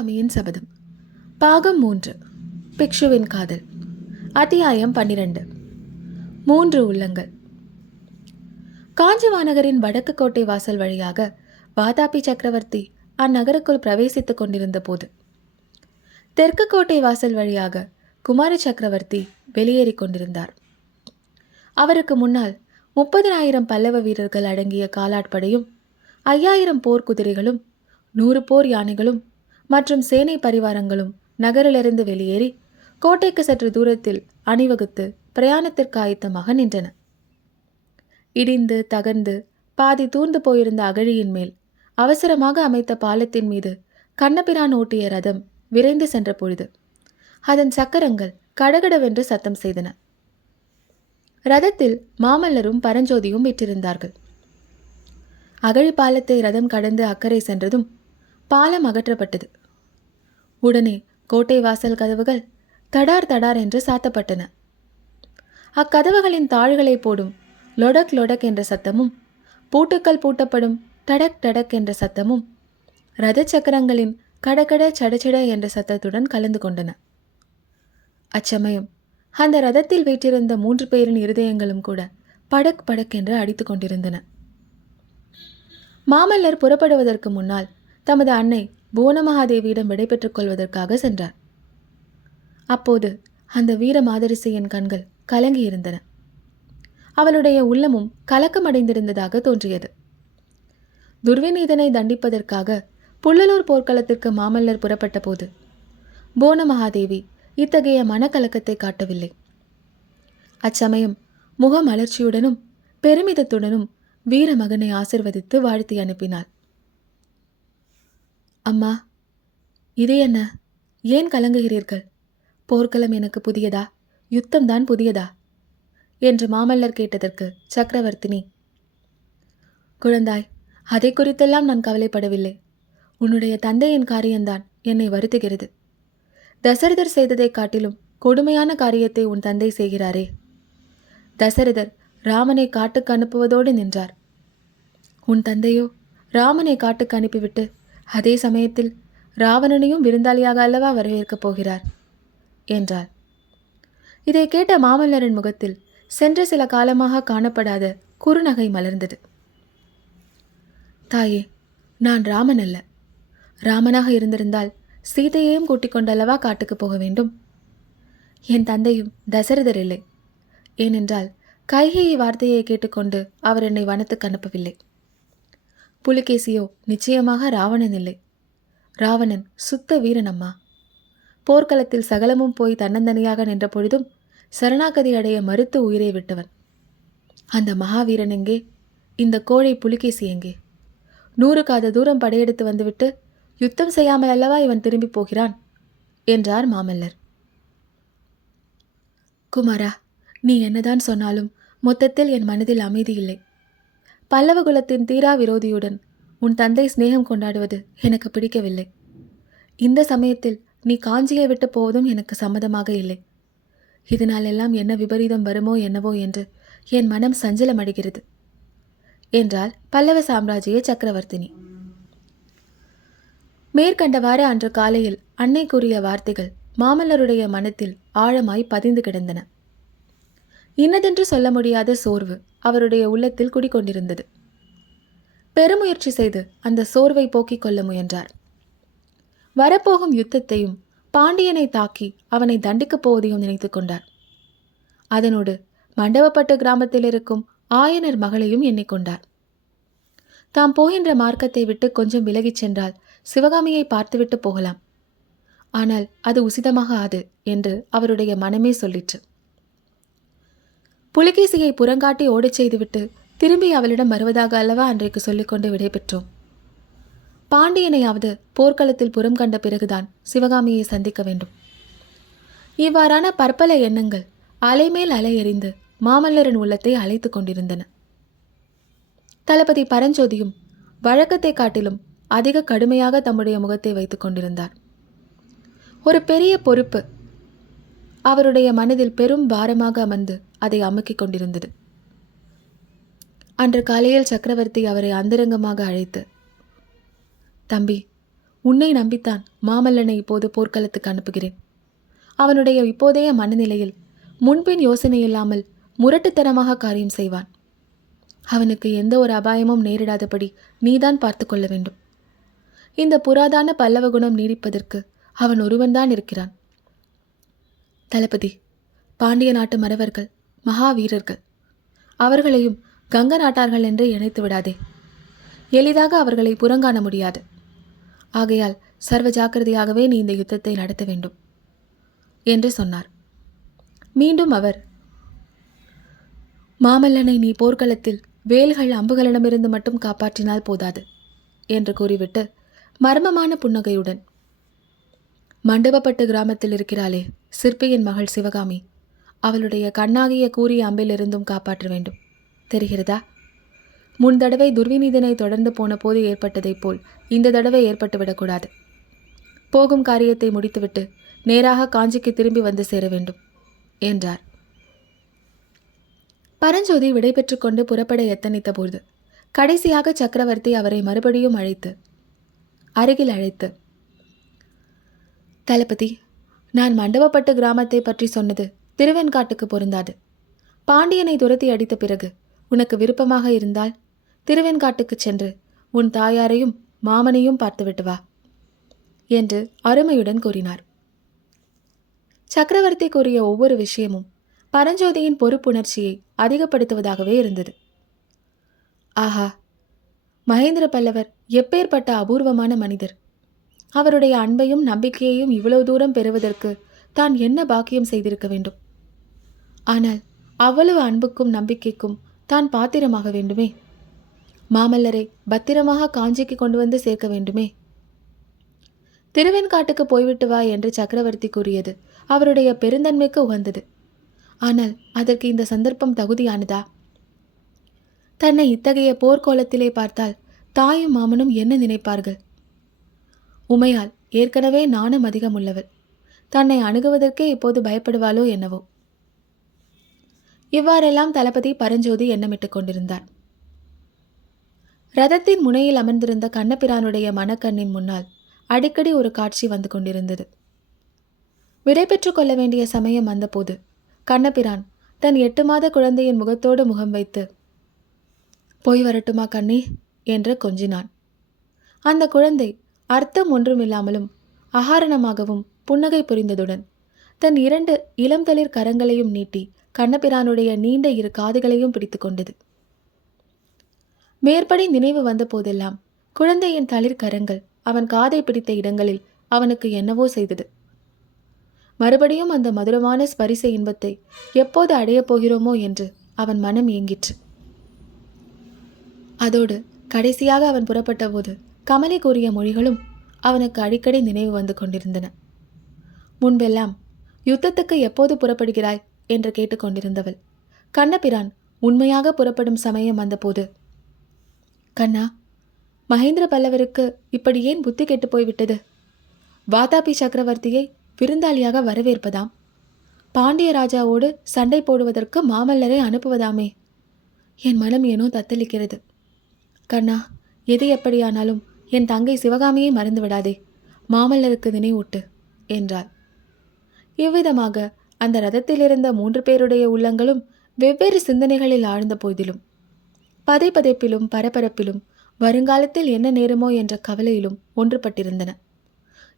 அம்மையின் சபதம். பாகம் மூன்று. பிக்ஷுவின் காதல். அத்தியாயம் பன்னிரண்டு. மூன்று உள்ளங்கள். காஞ்சி மாநகரின் வடக்கு கோட்டை வாசல் வழியாக வாதாபி சக்கரவர்த்தி அந்நகருக்குள் பிரவேசித்துக் கொண்டிருந்த போது தெற்கு கோட்டை வாசல் வழியாக குமார சக்கரவர்த்தி வெளியேறிக் கொண்டிருந்தார். அவருக்கு முன்னால் முப்பதினாயிரம் பல்லவ வீரர்கள் அடங்கிய காலாட்படையும் ஐயாயிரம் போர்க்குதிரைகளும் நூறு போர் யானைகளும் மற்றும் சேனை பரிவாரங்களும் நகரிலிருந்து வெளியேறி கோட்டைக்கு சற்று தூரத்தில் அணிவகுத்து பிரயாணத்திற்கு ஆயத்தமாக நின்றன. இடிந்து தகர்ந்து பாதி தூர்ந்து போயிருந்த அகழியின் மேல் அவசரமாக அமைத்த பாலத்தின் மீது கண்ணபிரான் ஓட்டிய ரதம் விரைந்து சென்ற பொழுது அதன் சக்கரங்கள் கடகடவென்று சத்தம் செய்தன. ரதத்தில் மாமல்லரும் பரஞ்சோதியும் விட்டிருந்தார்கள் அகழி பாலத்தை ரதம் கடந்து அக்கறை சென்றதும் பாலம் அகற்றப்பட்டது. உடனே கோட்டை வாசல் கதவுகள் தடார் தடார் என்று சாத்தப்பட்டன. அக்கதவுகளின் தாழ்களை போடும் லொடக் லொடக் என்ற சத்தமும் பூட்டுக்கள் பூட்டப்படும் டடக் டடக் என்ற சத்தமும் ரத சக்கரங்களின் கடகட சடச்சட என்ற சத்தத்துடன் கலந்து கொண்டன. அச்சமயம் அந்த ரதத்தில் வீற்றிருந்த மூன்று பேரின் இருதயங்களும் கூட படக் படக் என்று அடித்து கொண்டிருந்தன. மாமல்லர் புறப்படுவதற்கு முன்னால் தமது அன்னை புவனமகாதேவியிடம் விடைபெற்றுக் கொள்வதற்காக சென்றார். அப்போது அந்த வீர மாதரிசையின் கண்கள் கலங்கியிருந்தன. அவளுடைய உள்ளமும் கலக்கமடைந்திருந்ததாக தோன்றியது. துர்விநீதனை தண்டிப்பதற்காக புள்ளலூர் போர்க்களத்திற்கு மாமல்லர் புறப்பட்ட போது புவனமகாதேவி இத்தகைய மனக்கலக்கத்தை காட்டவில்லை. அச்சமயம் முகமலர்ச்சியுடனும் பெருமிதத்துடனும் வீரமகனை ஆசிர்வதித்து வாழ்த்தி அனுப்பினாள். அம்மா இது என்ன? ஏன் கலங்குகிறீர்கள்? போர்க்களம் எனக்கு புதியதா? யுத்தம்தான் புதியதா? என்று மாமல்லர் கேட்டதற்கு சக்கரவர்த்தினி குழந்தாய் அதை குறித்தெல்லாம் நான் கவலைப்படவில்லை. உன்னுடைய தந்தையின் காரியம்தான் என்னை வருத்துகிறது. தசரதர் செய்ததைக் காட்டிலும் கொடுமையான காரியத்தை உன் தந்தை செய்கிறாரே. தசரதர் ராமனை காட்டுக்கு அனுப்புவதோடு நின்றார். உன் தந்தையோ ராமனை காட்டுக்கு அனுப்பிவிட்டு அதே சமயத்தில் ராவணனையும் விருந்தாளியாக அல்லவா வரவேற்கப் போகிறார்? என்றார் இதை கேட்ட மாமல்லரின் முகத்தில் சென்ற சில காலமாக காணப்படாத குறுநகை மலர்ந்தது. தாயே நான் ராமன் அல்ல. ராமனாக இருந்திருந்தால் சீதையையும் கூட்டிக் கொண்டல்லவா காட்டுக்கு போக வேண்டும்? என் தந்தையும் தசரதர் இல்லை. ஏனென்றால் கைகையை வார்த்தையை கேட்டுக்கொண்டு அவர் என்னை வனத்துக்கு அனுப்பவில்லை. புலிகேசியோ நிச்சயமாக ராவணன் இல்லை. ராவணன் சுத்த வீரனம்மா போர்க்களத்தில் சகலமும் போய் தன்னந்தனியாக நின்ற பொழுதும் சரணாகதி அடைய மறுத்து உயிரை விட்டவன். அந்த மகாவீரன் எங்கே? இந்த கோழை புலிகேசி எங்கே? நூறு காத தூரம் படையெடுத்து வந்துவிட்டு யுத்தம் செய்யாமல் அல்லவா இவன் திரும்பி போகிறான்? என்றார் மாமல்லர். குமாரா நீ என்னதான் சொன்னாலும் மொத்தத்தில் என் மனதில் அமைதி இல்லை. பல்லவ குலத்தின் தீரா விரோதியுடன் உன் தந்தை சிநேகம் கொண்டாடுவது எனக்கு பிடிக்கவில்லை. இந்த சமயத்தில் நீ காஞ்சியை விட்டு போவதும் எனக்கு சம்மதமாக இல்லை. இதனாலெல்லாம் என்ன விபரீதம் வருமோ என்னவோ என்று என் மனம் சஞ்சலமடைகிறது. என்றால் பல்லவ சாம்ராஜ்ய சக்கரவர்த்தினி. மேற்கண்டவாறு அன்று காலையில் அன்னை கூறிய வார்த்தைகள் மாமல்லருடைய மனத்தில் ஆழமாய் பதிந்து கிடந்தன. இன்னதென்று சொல்ல முடியாத சோர்வு அவருடைய உள்ளத்தில் குடிக்கொண்டிருந்தது பெருமுயற்சி செய்து அந்த சோர்வை போக்கிக் கொள்ள முயன்றார். வரப்போகும் யுத்தத்தையும் பாண்டியனை தாக்கி அவனை தண்டிக்கப் போவதையும் நினைத்து கொண்டார். அதனோடு மண்டபப்பட்டு கிராமத்தில் இருக்கும் ஆயனர் மகளையும் எண்ணிக்கொண்டார் தாம் போகின்ற மார்க்கத்தை விட்டு கொஞ்சம் விலகிச் சென்றால் சிவகாமியை பார்த்துவிட்டு போகலாம். ஆனால் அது உசிதமாக ஆது என்று அவருடைய மனமே சொல்லிற்று. புலிகேசியை புறங்காட்டி ஓடச் செய்துவிட்டு திரும்பி அவளிடம் வருவதாக அல்லவா அன்றைக்கு சொல்லிக்கொண்டு விடைபெற்றோம். பாண்டியனையாவது போர்க்களத்தில் புறம் கண்ட பிறகுதான் சிவகாமியை சந்திக்க வேண்டும். இவ்வாறான பற்பல எண்ணங்கள் அலைமேல் அலை எறிந்து மாமல்லரின் உள்ளத்தை அழைத்து கொண்டிருந்தன. தளபதி பரஞ்சோதியும் வழக்கத்தை காட்டிலும் அதிக கடுமையாக தம்முடைய முகத்தை வைத்துக் கொண்டிருந்தார். ஒரு பெரிய பொறுப்பு அவருடைய மனதில் பெரும் பாரமாக அமர்ந்து அதை அமுக்கிக் கொண்டிருந்தது. அன்று காலையில் சக்கரவர்த்தி அவரை அந்தரங்கமாக அழைத்து தம்பி உன்னை நம்பித்தான் மாமல்லனை இப்போது போர்க்களத்துக்கு அனுப்புகிறேன். அவனுடைய இப்போதைய மனநிலையில் முன்பின் யோசனை இல்லாமல் முரட்டுத்தனமாக காரியம் செய்வான். அவனுக்கு எந்த ஒரு அபாயமும் நேரிடாதபடி நீதான் பார்த்து கொள்ள வேண்டும். இந்த புராதான பல்லவ குணம் நீடிப்பதற்கு அவன் ஒருவன்தான் இருக்கிறான். தளபதி பாண்டிய நாட்டு மறவர்கள் மகாவீரர்கள். அவர்களையும் கங்க நாட்டார்கள் என்று இணைத்து விடாதே. எளிதாக அவர்களை புறங்காண முடியாது. ஆகையால் சர்வ ஜாக்கிரதையாகவே நீ இந்த யுத்தத்தை நடத்த வேண்டும் என்று சொன்னார். மீண்டும் அவர் மாமல்லனை நீ போர்க்களத்தில் வேல்கள் அம்புகளிடமிருந்து மட்டும் காப்பாற்றினால் போதாது என்று கூறிவிட்டு மர்மமான புன்னகையுடன் மண்டபப்பட்டு கிராமத்தில் இருக்கிறாளே சிற்பியின் மகள் சிவகாமி அவளுடைய கண்ணாகிய கூறிய அம்பிலிருந்தும் காப்பாற்ற வேண்டும். தெரிகிறதா? முன் தடவை துர்விநீதனை தொடர்ந்து போன போது ஏற்பட்டதைப் போல் இந்த தடவை ஏற்பட்டுவிடக்கூடாது போகும் காரியத்தை முடித்துவிட்டு நேராக காஞ்சிக்கு திரும்பி வந்து சேர வேண்டும் என்றார். பரஞ்சோதி விடைபெற்று கொண்டு புறப்பட எத்தனித்த போது கடைசியாக சக்கரவர்த்தி அவரை மறுபடியும் அழைத்து அருகில் அழைத்து தளபதி நான் மண்டபப்பட்டு கிராமத்தை பற்றி சொன்னது திருவெண்காட்டுக்கு பொருந்தாது. பாண்டியனை துரத்தி அடித்த பிறகு உனக்கு விருப்பமாக இருந்தால் திருவெண்காட்டுக்கு சென்று உன் தாயாரையும் மாமனையும் பார்த்துவிட்டு வா என்று அருமையுடன் கூறினார். சக்கரவர்த்தி கூறிய ஒவ்வொரு விஷயமும் பரஞ்சோதியின் பொறுப்புணர்ச்சியை அதிகப்படுத்துவதாகவே இருந்தது. ஆஹா! மகேந்திர பல்லவர் எப்பேற்பட்ட அபூர்வமான மனிதர். அவருடைய அன்பையும் நம்பிக்கையையும் இவ்வளவு தூரம் பெறுவதற்கு தான் என்ன பாக்கியம் செய்திருக்க வேண்டும்? ஆனால் அவ்வளவு அன்புக்கும் நம்பிக்கைக்கும் தான் பாத்திரமாக வேண்டுமே? மாமல்லரை பத்திரமாக காஞ்சிக்கு கொண்டு வந்து சேர்க்க வேண்டுமே? திருவெண்காட்டுக்கு போய்விட்டு வா என்று சக்கரவர்த்தி கூறியது அவருடைய பெருந்தன்மைக்கு உகந்தது. ஆனால் அதற்கு இந்த சந்தர்ப்பம் தகுதியானதா? தன்னை இத்தகைய போர்க்கோலத்திலே பார்த்தால் தாயும் மாமனும் என்ன நினைப்பார்கள்? உமையால் ஏற்கனவே நாணம் அதிகம் உள்ளவள் தன்னை அணுகுவதற்கே இப்போது பயப்படுவாளோ என்னவோ. இவ்வாறெல்லாம் தளபதி பரஞ்சோதி எண்ணமிட்டுக் கொண்டிருந்தார். ரதத்தின் முனையில் அமர்ந்திருந்த கண்ணபிரானுடைய மனக்கண்ணின் முன்னால் அடிக்கடி ஒரு காட்சி வந்து கொண்டிருந்தது. விடைபெற்றுக் கொள்ள வேண்டிய சமயம் வந்தபோது கண்ணபிரான் தன் எட்டு மாத குழந்தையின் முகத்தோடு முகம் வைத்து போய் வரட்டுமா கண்ணே? என்று கொஞ்சினான். அந்த குழந்தை அர்த்தம் ஒன்றுமில்லாமலும் அகாரணமாகவும் புன்னகை புரிந்ததுடன் தன் இரண்டு இளம்தளிர் கரங்களையும் நீட்டி கண்ணபிரானுடைய நீண்ட இரு காதுகளையும் பிடித்து கொண்டது. மேற்படி நினைவு வந்த போதெல்லாம் குழந்தையின் தளிர் கரங்கள் அவன் காதை பிடித்த இடங்களில் அவனுக்கு என்னவோ செய்தது. மறுபடியும் அந்த மதுரமான ஸ்பரிச இன்பத்தை எப்போது அடையப் போகிறோமோ என்று அவன் மனம் ஏங்கிற்று. அதோடு கடைசியாக அவன் புறப்பட்ட போது கமலை கூறிய மொழிகளும் அவனுக்கு அடிக்கடி நினைவு வந்து கொண்டிருந்தன. முன்பெல்லாம் யுத்தத்துக்கு எப்போது புறப்படுகிறாய்? என்று கேட்டுக்கொண்டிருந்தவள் கண்ணபிரான் உண்மையாக புறப்படும் சமயம் வந்தபோது. கண்ணா மகேந்திர பல்லவருக்கு இப்படி ஏன் புத்தி கெட்டு போய்விட்டது? வாதாபி சக்கரவர்த்தியை விருந்தாளியாக வரவேற்பதாம். பாண்டிய ராஜாவோடு சண்டை போடுவதற்கு மாமல்லரை அனுப்புவதாமே. என் மனம் ஏனோ தத்தளிக்கிறது. கண்ணா எது எப்படியானாலும் என் தங்கை சிவகாமியை மறந்து விடாதே மாமல்லருக்கு நினைவூட்டு என்றார் இவ்விதமாக அந்த ரதத்தில் இருந்த மூன்று பேருடைய உள்ளங்களும் வெவ்வேறு சிந்தனைகளில் ஆழ்ந்த போதிலும் பதை பதைப்பிலும் பரபரப்பிலும் வருங்காலத்தில் என்ன நேருமோ என்ற கவலையிலும் ஒன்றுபட்டிருந்தன.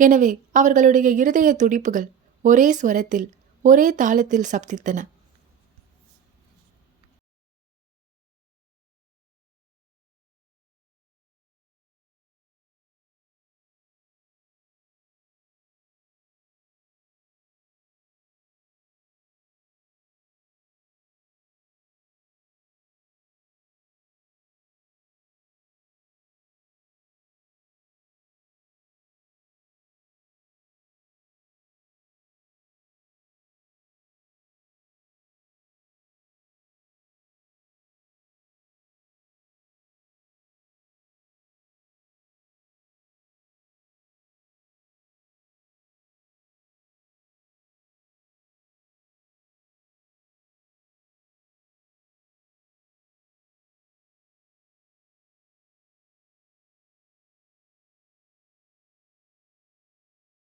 எனவே அவர்களுடைய இருதய துடிப்புகள் ஒரே ஸ்வரத்தில் ஒரே தாளத்தில் சப்தித்தன.